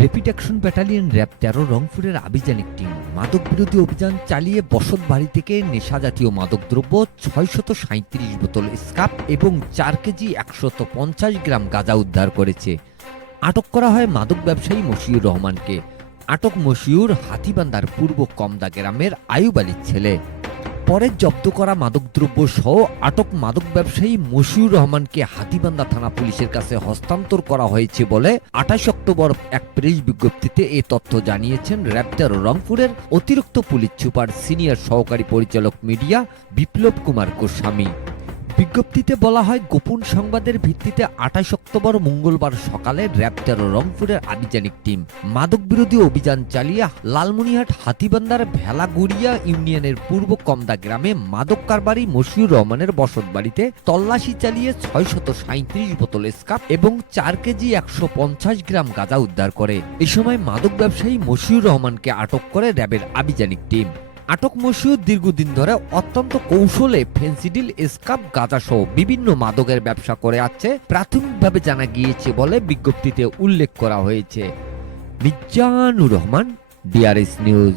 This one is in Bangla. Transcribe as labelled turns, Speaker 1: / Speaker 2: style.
Speaker 1: র্যাপিড অ্যাকশন ব্যাটালিয়ন র্যাব তেরো রংপুরের আভিযানিক টিম। মাদক বিরোধী অভিযান চালিয়ে বসত বাড়ি থেকে নেশাজাতীয় মাদকদ্রব্য, ছয়শত সাঁত্রিশ বোতল স্কাপ এবং চার কেজি একশত পঞ্চাশ গ্রাম গাঁজা উদ্ধার করেছে। আটক করা হয় মাদক ব্যবসায়ী মশিউর রহমানকে। আটক মশিউর হাতিবান্দার পূর্ব কমদা গ্রামের আয়ুব আলীর ছেলে। পরে জব্দ করা মাদকদ্রব্য সহ আটক মাদক ব্যবসায়ী মশিউর রহমানকে হাতিবান্ধা থানা পুলিশের কাছে হস্তান্তর করা হয়েছে বলে আঠাশ অক্টোবর এক প্রেস বিজ্ঞপ্তিতে এ তথ্য জানিয়েছেন র্যাপ্টার রংপুরের অতিরিক্ত পুলিশ সুপার সিনিয়র সহকারী পরিচালক মিডিয়া বিপ্লব কুমার গোস্বামী। বিজ্ঞপ্তিতে বলা হয়, গোপন সংবাদের ভিত্তিতে আঠাশ অক্টোবর মঙ্গলবার সকালে র্যাপ্টার রংপুরের আভিযানিক টিম মাদক বিরোধী অভিযান চালিয়ে লালমনিহাট হাতিবান্দার ভেলাগুড়িয়া ইউনিয়নের পূর্ব কমদা গ্রামে মাদক কারবারি মশিউর রহমানের বসত বাড়িতে তল্লাশি চালিয়ে ছয় শত সাঁত্রিশ বোতল স্কাপ এবং চার কেজি একশো পঞ্চাশ গ্রাম গাঁজা উদ্ধার করে। এ সময় মাদক ব্যবসায়ী মশিউর রহমানকে আটক করে র্যাবের আভিযানিক টিম। আটক মশিউর দীর্ঘদিন ধরে অত্যন্ত কৌশলে ফেন্সিডিল স্কাপ গাঁজা সহ বিভিন্ন মাদকের ব্যবসা করে আছে, প্রাথমিকভাবে জানা গিয়েছে বলে বিজ্ঞপ্তিতে উল্লেখ করা হয়েছে। Mizanur Rahman DRS news